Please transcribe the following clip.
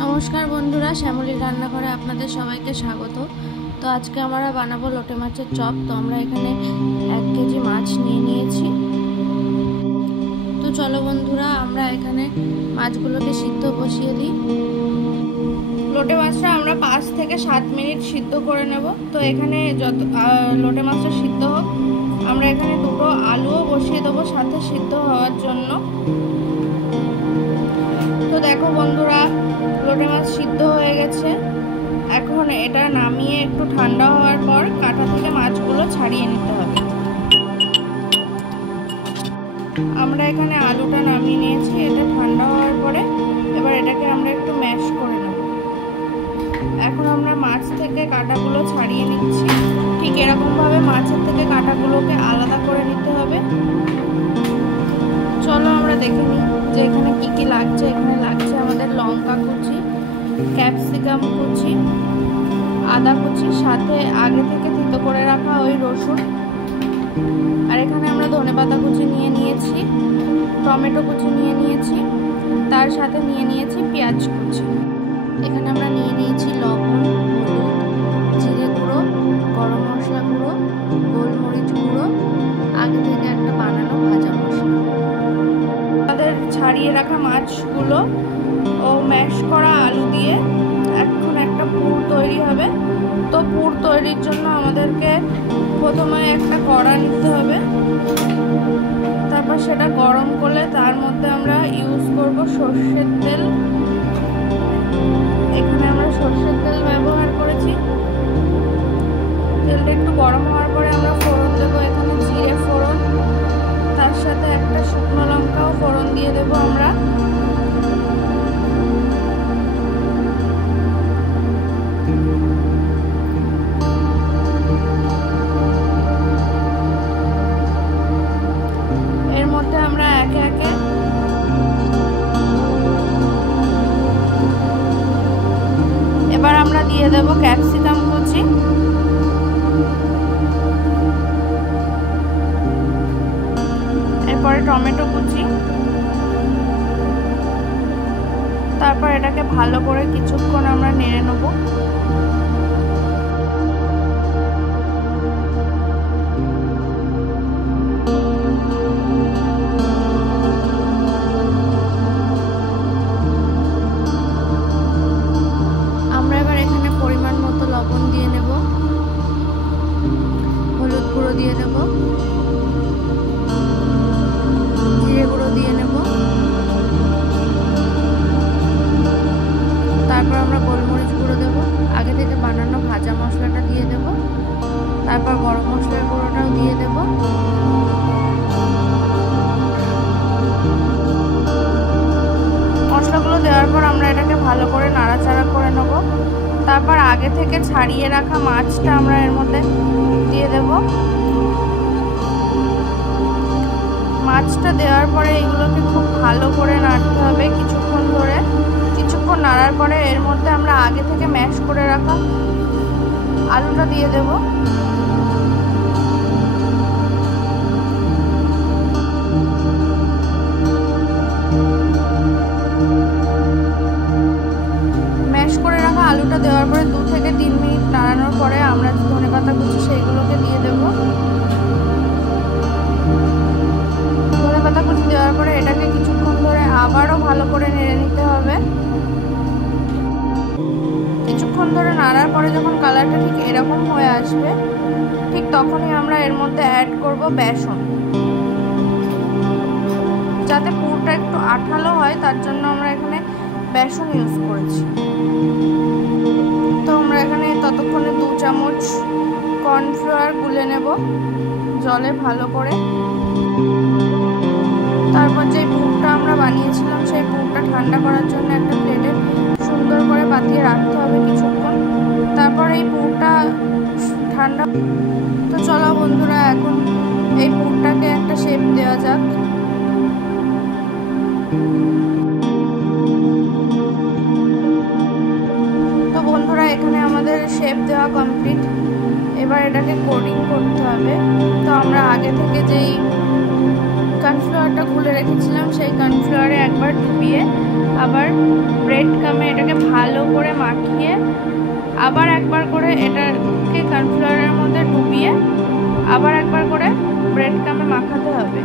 नमस्कार बंधुरा श्यामली रान्नाघरे आपनादेर सबाइके स्वागत। तो आज के आमरा बानाबो लोटे माछेर चप। तो आमरा एखाने 1 केजी माछ निये नियेछि। तो चलो बंधुरा आमरा एखाने माछगुलोके सिद्ध बसिए दिई। लोटे माछटा आमरा 5 থেকে 7 मिनट सिद्ध करे नेब। तो एखाने जत लोटे माछटा सिद्ध होक आमरा एखाने दुटो आलुओ बसिए देबो साथे सिद्ध हওয়ার জন্য। तो देखो बंधुरा लोटे माछ सिद्ध হয়ে গেছে। এখন এটা নামিয়ে একটু ঠান্ডা হওয়ার পর কাঁটা থেকে মাছগুলো ছাড়িয়ে নিতে হবে। আমরা এখানে আলুটা নামিয়ে নিয়েছি। এটা ঠান্ডা হওয়ার পরে এবার এটাকে আমরা একটু ম্যাশ করে নেব। এখন আমরা মাছ থেকে কাঁটাগুলো ছাড়িয়ে নিচ্ছি। ঠিক এরকম ভাবে মাছের থেকে কাঁটাগুলোকে আলাদা করে নিতে হবে। চলো আমরা দেখে নিই যে এখানে কি কি লাগছে। এখানে লাগছে আমাদের লঙ্কা কুচি, ক্যাপসিকাম কুচি, আদা কুচি, সাথে আগে থেকে থেতো করে রাখা ওই রসুন, আর এখানে আমরা ধনেপাতা কুচি নিয়ে নিয়েছি, টমেটো কুচি নিয়ে নিয়েছি, তার সাথে নিয়ে নিয়েছি পেঁয়াজ কুচি। এখানে আমরা নিয়ে নিয়েছি লবণ, হলুদ, জিরে গুঁড়ো, গরম মশলা গুঁড়ো, গোলমরিচ গুঁড়ো, আগে থেকে একটা বানানো ভাজা মশলা। আমাদের ছাড়িয়ে রাখা মাছগুলো ও ম্যাশ করা আলু দিয়ে এখন একটা পুর তৈরি হবে। তো পুর তৈরির জন্য আমাদেরকে প্রথমে একটা কড়া নিতে হবে, তারপর সেটা গরম করলে তার মধ্যে আমরা ইউজ করব সরষের তেল। এখানে আমরা সরষের তেল ব্যবহার করেছি। তেলটা একটু গরম হওয়ার পরে আমরা ফোড়ন দেবো। এখানে জিরে ফোড়ন, তার সাথে একটা শুকনো লঙ্কাও ফোড়ন দিয়ে দেবো আমরা। এর মধ্যে আমরা একে একে এবার আমরা দিয়ে দেব ক্যাপসিকাম কুচি, এরপরে টমেটো কুচি, তারপর এটাকে ভালো করে কিছুক্ষণ আমরা নেড়ে নেব। আমরা এবার এখানে পরিমাণ মতো লবণ দিয়ে নেব, হলুদ গুঁড়ো দিয়ে নেব, জিরে গুঁড়ো দিয়ে নেব, তারপর আমরা গোলমরিচ গুঁড়ো দেব, আগে থেকে বানানো ভাজা মশলাটা দিয়ে দেব, তারপর গরম মশলার গুঁড়োটাও দিয়ে দেব। মশলাগুলো দেওয়ার পর আমরা এটাকে ভালো করে নাড়াচাড়া করে নেব। তারপর আগে থেকে ছাড়িয়ে রাখা মাছটা আমরা এর মধ্যে দিয়ে দেব। মাছটা দেওয়ার পরে এগুলোকে খুব ভালো করে নাড়তে হবে কিছুক্ষণ ধরে। কিছুক্ষণ নাড়ার পরে এর মধ্যে আমরা আগে থেকে ম্যাশ করে রাখা আলুটা দিয়ে দেব। ম্যাশ করে রাখা আলুটা দেওয়ার পরে 2 থেকে 3 মিনিট নাড়ানোর পরে আমরা ধনেপাতা কুচি সেইগুলোকে দিয়ে দেব। ধনেপাতা কুচি দেওয়ার পরে এটাকে কিছুক্ষণ ধরে আবারও ভালো করে নেড়ে নিতে হবে। কিছুক্ষণ ধরে নাড়ার পরে যখন কালারটা ঠিক এরকম হয়ে আসবে, ঠিক তখনই আমরা এর মধ্যে অ্যাড করব বেসন। যাতে পুরটা একটু আঠালো হয় তার জন্য আমরা এখানে বেসন ইউজ করেছি। তো আমরা এখানে ততক্ষণে 2 চামচ কর্নফ্লাওয়ার গুলে নেব জলে ভালো করে। তারপর যে পুরটা আমরা বানিয়েছিলাম সেই পুরটা ঠান্ডা করার জন্য একটা প্লেটে সুন্দর করে পাতিয়ে রাখতে হবে কিছুক্ষণ। তারপর এই পুরটা ঠান্ডা। তো চলো বন্ধুরা এখন এই পুরটাকে একটা শেপ দেওয়া যাক। তো বন্ধুরা এখানে আমাদের শেপ দেওয়া কমপ্লিট। এবার এটাকে কোটিং করতে হবে। তো আমরা আগে থেকে যেই কর্নফ্লাওয়ারটা গুলে রেখেছিলাম সেই কর্নফ্লাওয়ারে একবার ডুবিয়ে আবার ব্রেড ক্রামে এটাকে ভালো করে মাখিয়ে আবার একবার করে এটাকে কর্নফ্লাওয়ারের মধ্যে ডুবিয়ে আবার একবার করে ব্রেড ক্রামে মাখাতে হবে।